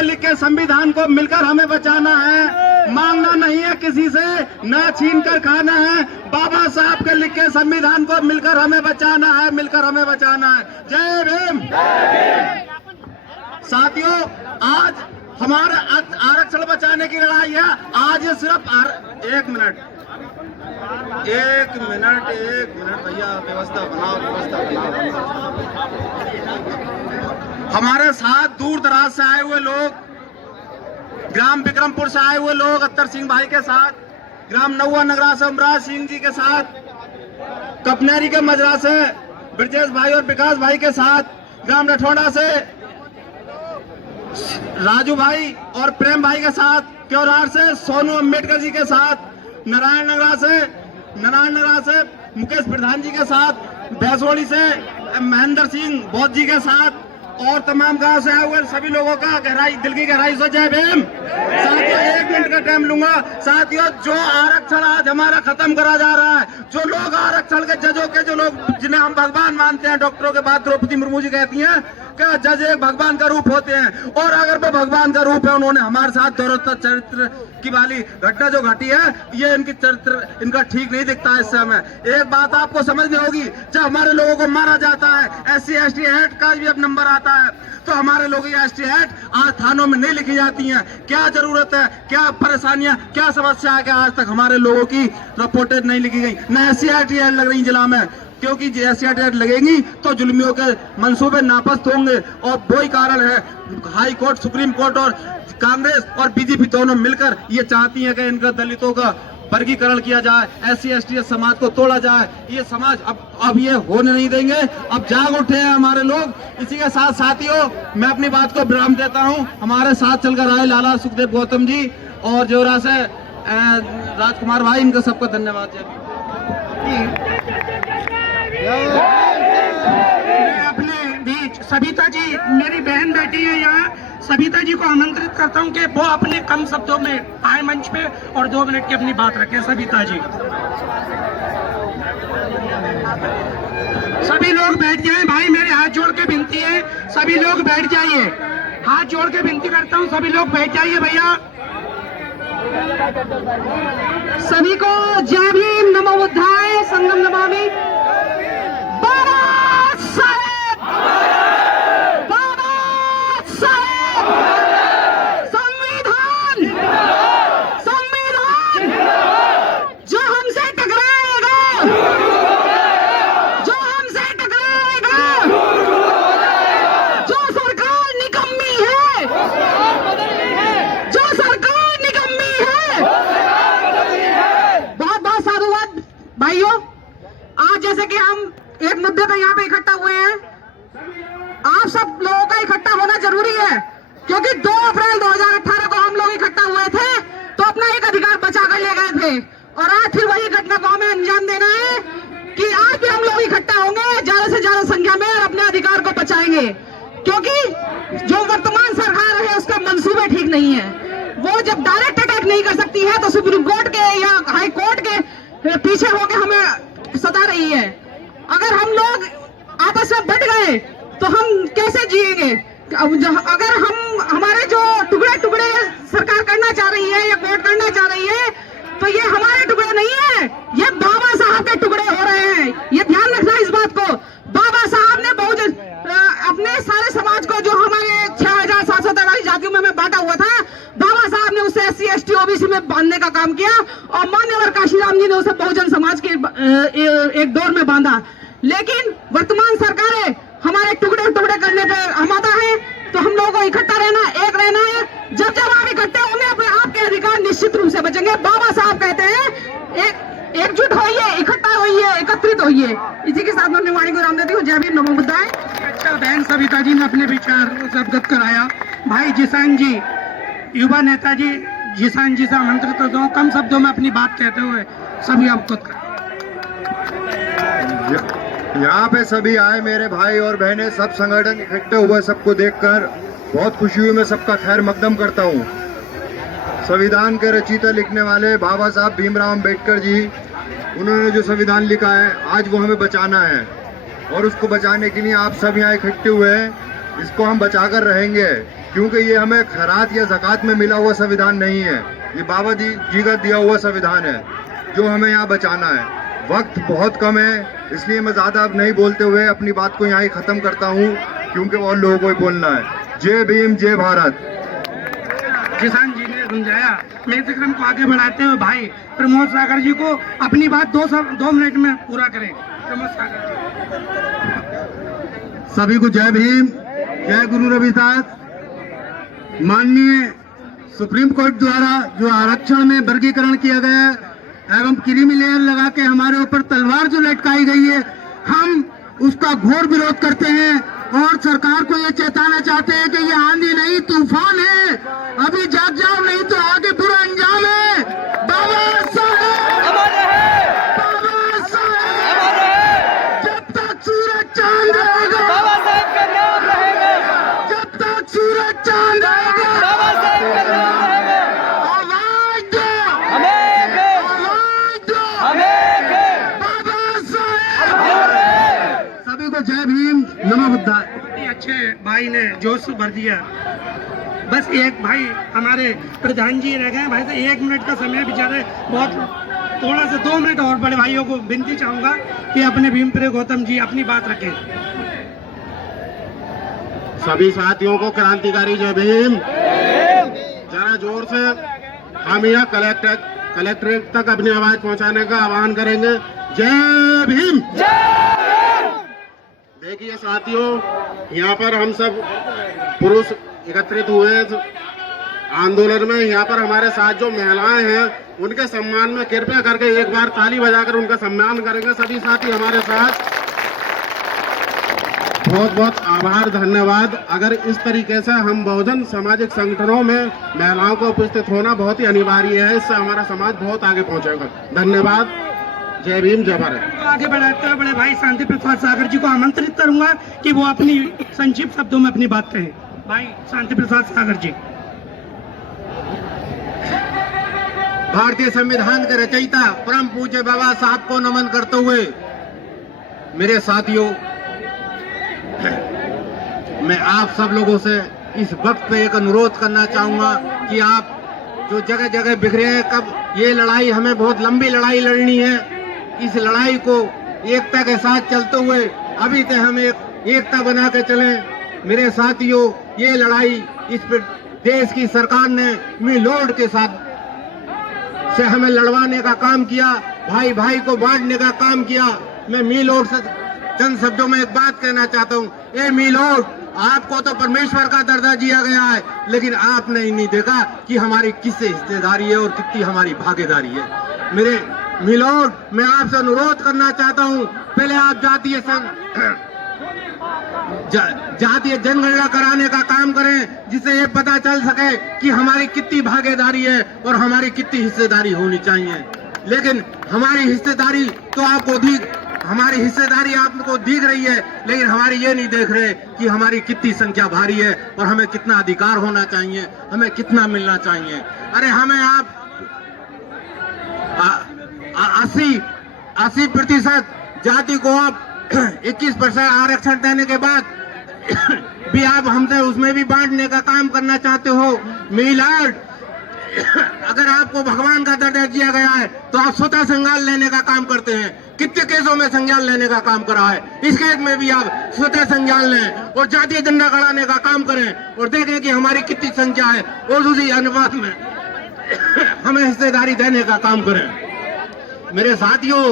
के लिखे संविधान को मिलकर हमें बचाना है, मांगना नहीं है किसी से, न छीन कर खाना है। बाबा साहब के लिखे संविधान को मिलकर हमें बचाना है, मिलकर हमें बचाना है। जय भीम। साथियों, आज हमारा आरक्षण बचाने की लड़ाई है। आज ये सिर्फ एक मिनट भैया, व्यवस्था बनाओ। हमारे साथ दूर दराज से आए हुए लोग, ग्राम विक्रमपुर से आए हुए लोग अत्तर सिंह भाई के साथ, ग्राम नौवा नगरा से उमराज सिंह जी के साथ, कपनेरी के मजरा से ब्रजेश भाई और विकास भाई के साथ, ग्राम रठौड़ा से राजू भाई और प्रेम भाई के साथ, क्योरार से सोनू अम्बेडकर जी के साथ, नारायण नगरा से मुकेश प्रधान जी के साथ, भैंसवाड़ी से महेंद्र सिंह बौद्ध जी के साथ और तमाम गांव से आए हुए सभी लोगों का दिल की गहराई से जय भीम। साथियों, 1 मिनट का टाइम लूंगा। साथियों, जो आरक्षण आज हमारा खत्म करा जा रहा है, जो लोग आरक्षण के जजों के, जो लोग जिन्हें हम भगवान मानते हैं, डॉक्टरों के बाद द्रौपदी मुर्मू जी कहती हैं कि जज एक भगवान का रूप होते हैं, और अगर वो भगवान का रूप है, उन्होंने हमारे साथ दौरता चरित्र की वाली घटना जो घटी है, ये इनकी चरित्र इनका ठीक नहीं दिखता है। इस समय एक बात आपको समझनी होगी, जब हमारे लोगों को मारा जाता है, SC ST एक्ट का भी अब नंबर आता है, तो हमारे लोगों की ST एक्ट आज थानों में नहीं लिखी जाती हैं। क्या जरूरत है, क्या परेशानियां, क्या समस्या है कि आज तक हमारे लोगों की रिपोर्टें नहीं लिखी गई, न SC ST एक्ट लग रही जिला में, क्योंकि SC ST एक्ट लगेंगी तो जुल्मियों के मंसूबे नापस्त होंगे। और वही कारण है, हाई कोर्ट, सुप्रीम कोर्ट और कांग्रेस और बीजेपी दोनों मिलकर ये चाहती है कि इनका दलितों का वर्गीकरण किया जाए, SC ST समाज को तोड़ा जाए। ये समाज अब ये होने नहीं देंगे। अब जाग उठे हैं हमारे लोग। इसी के साथ साथियों, मैं अपनी बात को विराम देता हूं। हमारे साथ चलकर आए लाला सुखदेव गौतम जी और जोरा से राजकुमार भाई, इनका सबका धन्यवाद। अपने बीच सविता जी, मेरी बहन बैठी है यहाँ, सविता जी को आमंत्रित करता हूँ कि वो अपने कम शब्दों में आए मंच पे और 2 मिनट की अपनी बात रखें। सविता जी, सभी लोग बैठ जाएं। भाई, मेरे हाथ जोड़ के विनती है, सभी लोग बैठ जाइए। हाथ जोड़ के विनती करता हूँ, सभी लोग बैठ जाइए भैया। सभी को जय भीम, नमो बुद्धाय, संगम नमामि। जैसे कि हम एक मुद्दे पे यहाँ पे इकट्ठा हुए हैं, आप सब लोगों का इकट्ठा होना जरूरी है, क्योंकि 2 अप्रैल 2018 को हम लोग इकट्ठा हुए थे तो अपना एक अधिकार बचा कर ले गए थे, और आज फिर वही घटना को हमें अंजाम देना है कि आज भी हम लोग इकट्ठा होंगे ज्यादा से ज्यादा संख्या में और अपने अधिकार को बचाएंगे। क्योंकि जो वर्तमान सरकार है उसका मंसूबे ठीक नहीं है। वो जब डायरेक्ट अटैक नहीं कर सकती है तो सुप्रीम कोर्ट के या हाई कोर्ट के पीछे होकर हमें सता रही है। अगर हम लोग आपस में बट गए तो हम कैसे जिएंगे? अगर हम हमारे जो टुकड़े टुकड़े सरकार करना चाह रही है या कोर्ट करना चाह रही है, तो ये हमारे टुकड़े नहीं है, ये बाबा साहब के टुकड़े हो रहे हैं। ये ध्यान रखना इस बात को। बाबा साहब ने बहुजन अपने सारे समाज को, जो हमारे 6743 जातियों में बांटा हुआ था, बाबा साहब ने उसे SC ST OBC में बांधने का काम किया, और मान्यवर काशीराम जी ने उसे बहुजन समाज के एक दौर में बांधा। लेकिन वर्तमान सरकारें हमारे टुकड़े टुकड़े करने पर हमाता है, तो हम लोगों को इकट्ठा रहना, एक रहना है। जब जब आप इकट्ठे होंगे, अपने आपके अधिकार निश्चित रूप से बचेंगे। बाबा साहब कहते हैं एकजुट होइए, इकट्ठा होइए, एकत्रित होइए। इसी के साथ मैं अपनी वाणी को विराम देती हूँ। जय भीम, नमो बुद्धाय। अच्छा, बहन सविता जी ने अपने विचार अवगत कराया। भाई जिसान जी, युवा नेता जी जिसान जी से आमंत्रित करता हूँ, कम शब्दों में अपनी बात कहते हुए सभी अवगत कर। यहाँ पे सभी आए मेरे भाई और बहनें, सब संगठन इकट्ठे हुए, सबको देखकर बहुत खुशी हुई। मैं सबका खैर मकदम करता हूँ। संविधान के रचयिता लिखने वाले बाबा साहब भीमराव अम्बेडकर जी, उन्होंने जो संविधान लिखा है, आज वो हमें बचाना है, और उसको बचाने के लिए आप सब यहाँ इकट्ठे हुए हैं। इसको हम बचाकर रहेंगे। क्योंकि ये हमें खैरात या ज़कात में मिला हुआ संविधान नहीं है, ये बाबा जी का दिया हुआ संविधान है जो हमें यहाँ बचाना है। वक्त बहुत कम है, इसलिए मैं ज़्यादा अब नहीं बोलते हुए अपनी बात को यहाँ ही ख़त्म करता हूँ, क्योंकि और लोगों को ही बोलना है। जय भीम, जय भारत। किसान जी ने समझाया। मैं इस क्रम को आगे बढ़ाते हुए भाई प्रमोद सागर जी को अपनी बात 2 मिनट में पूरा करें। प्रमोद सागर जी। सभी को जय भीम, जय गुरु रविदास। माननीय सुप्रीम कोर्ट द्वारा जो आरक्षण में वर्गीकरण किया गया है एवं क्रीमी लेयर लगा के हमारे ऊपर तलवार जो लटकाई गई है, हम उसका घोर विरोध करते हैं और सरकार को ये चेताना चाहते हैं कि ये आंधी नहीं तूफान है, अभी जाग जाओ नहीं तो आगे बुरा अंजाम है। बाबा साहेब, बाबा साहेब, जब तक सूरज चांद रहेगा, बाबा साहेब का नाम रहेगा, जब तक सूरज चांद रहेगा, बाबा साहेब का नाम रहेगा। आवाज दो, हमें एक है, आवाज दो, हमें एक है, बाबा साहेब। हमें सभी को जय भीम, नमो बुद्धाय। बहुत ही अच्छे भाई ने जोश भर दिया। बस एक भाई हमारे प्रधान जी रह गए भाई, तो 1 मिनट का समय बेचारे बहुत, थोड़ा सा 2 मिनट और बड़े भाइयों को विनती चाहूंगा कि अपने भीमप्रिय गौतम जी अपनी बात रखें। सभी साथियों को क्रांतिकारी जय भीम। जरा जोर से हम यहाँ कलेक्ट्रेट तक अपनी आवाज पहुंचाने का आह्वान करेंगे। जय भीम। देखिए साथियों, यहाँ पर हम सब पुरुष एकत्रित हुए हैं आंदोलन में। यहाँ पर हमारे साथ जो महिलाएं हैं उनके सम्मान में कृपया करके एक बार ताली बजाकर उनका सम्मान करेंगे सभी साथी हमारे साथ। बहुत बहुत आभार, धन्यवाद। अगर इस तरीके से हम बहुजन सामाजिक संगठनों में महिलाओं को उपस्थित होना बहुत ही अनिवार्य है, इससे हमारा समाज बहुत आगे पहुंचेगा। धन्यवाद। जय भीम, जय भारत। आगे बढ़ाते हुए बड़े भाई शांति प्रसाद सागर जी को आमंत्रित करूंगा कि वो अपनी संक्षिप्त शब्दों में अपनी बात कहें। भाई शांति प्रसाद सागर जी। भारतीय संविधान के रचयिता परम पूज्य बाबा साहब को नमन करते हुए मेरे साथियों, मैं आप सब लोगों से इस वक्त पे एक अनुरोध करना चाहूंगा कि आप जो जगह जगह बिखरे हैं, कब ये लड़ाई हमें बहुत लंबी लड़ाई लड़नी है, इस लड़ाई को एकता के साथ चलते हुए अभी तक हम एक एकता बना के चलें। मेरे साथियों, ये लड़ाई इस पर देश की सरकार ने मिलोड के साथ से हमें लड़वाने का काम किया, भाई भाई को बांटने का काम किया। मैं मिलोड से चंद शब्दों में एक बात कहना चाहता हूँ। ए मिलोड, आपको तो परमेश्वर का दर्जा दिया गया है, लेकिन आपने नहीं देखा कि हमारी किससे हिस्सेदारी है और कितनी हमारी भागीदारी है। मेरे मिलोड, मैं आपसे अनुरोध करना चाहता हूँ, पहले आप जातीय जनगणना कराने का काम करें, जिससे ये पता चल सके कि हमारी कितनी भागीदारी है और हमारी कितनी हिस्सेदारी होनी चाहिए। लेकिन हमारी हिस्सेदारी तो आपको हमारी हिस्सेदारी आपको दिख रही है, लेकिन हमारी ये नहीं देख रहे कि हमारी कितनी संख्या भारी है और हमें कितना अधिकार होना चाहिए, हमें कितना मिलना चाहिए। अरे हमें आप 80% जाति को आप 21% आरक्षण देने के बाद भी आप हमसे उसमें भी बांटने का काम करना चाहते हो। मिलाड, अगर आपको भगवान का दर्जा दिया गया है तो आप स्वतः संज्ञान लेने का काम करते हैं। कितने केसों में संज्ञान लेने का काम करा है, इस केस में भी आप स्वतः संज्ञान लें और जातीय झंडा गड़ाने का काम करें और देखें कि हमारी कितनी संख्या है और उसी अनुपात में हमें हिस्सेदारी देने का काम करें। मेरे साथियों,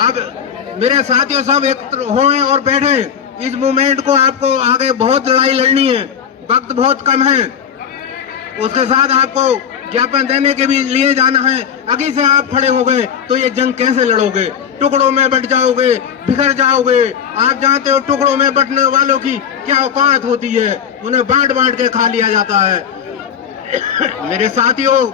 अब मेरे साथियों सब एकत्र हों और बैठे। इस मूवमेंट को आपको आगे बहुत लड़ाई लड़नी है, वक्त बहुत कम है। उसके साथ आपको ज्ञापन देने के भी लिए जाना है। अभी से आप खड़े हो गए तो ये जंग कैसे लड़ोगे? टुकड़ों में बट जाओगे, बिखर जाओगे। आप जानते हो टुकड़ों में बटने वालों की क्या औकात होती है, उन्हें बांट बांट के खा लिया जाता है। मेरे साथियों,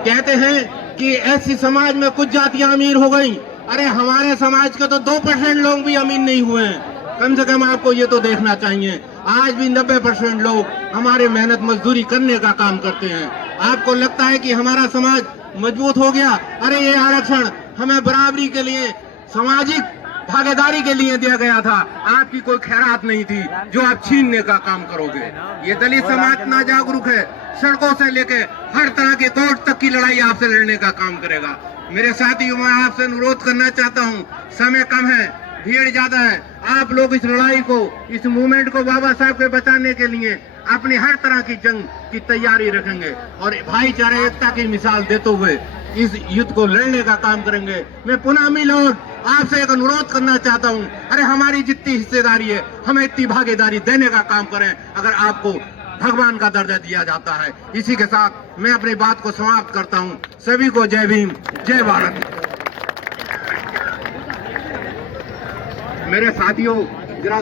कहते हैं कि ऐसी समाज में कुछ जातियां अमीर हो गई। अरे हमारे समाज के तो 2% लोग भी अमीर नहीं हुए हैं। कम से कम आपको ये तो देखना चाहिए, आज भी 90% लोग हमारे मेहनत मजदूरी करने का काम करते हैं। आपको लगता है कि हमारा समाज मजबूत हो गया? अरे ये आरक्षण हमें बराबरी के लिए, सामाजिक भागीदारी के लिए दिया गया था। आपकी कोई खैरात नहीं थी जो आप छीनने का काम करोगे। ये दलित समाज ना जागरूक है, सड़कों से लेके हर तरह के कोर्ट तक की लड़ाई आपसे लड़ने का काम करेगा। मेरे साथियों, मैं आपसे अनुरोध करना चाहता हूँ, समय कम है, भीड़ ज्यादा है, आप लोग इस लड़ाई को, इस मूवमेंट को बाबा साहब के बचाने के लिए अपनी हर तरह की जंग की तैयारी रखेंगे और भाईचारा एकता की मिसाल देते हुए इस युद्ध को लड़ने का काम करेंगे। मैं पुनः मिलोड आपसे एक अनुरोध करना चाहता हूं, अरे हमारी जितनी हिस्सेदारी है हमें इतनी भागीदारी देने का काम करें अगर आपको भगवान का दर्जा दिया जाता है। इसी के साथ मैं अपनी बात को समाप्त करता हूं। सभी को जय भीम, जय भारत। मेरे साथियों, जरा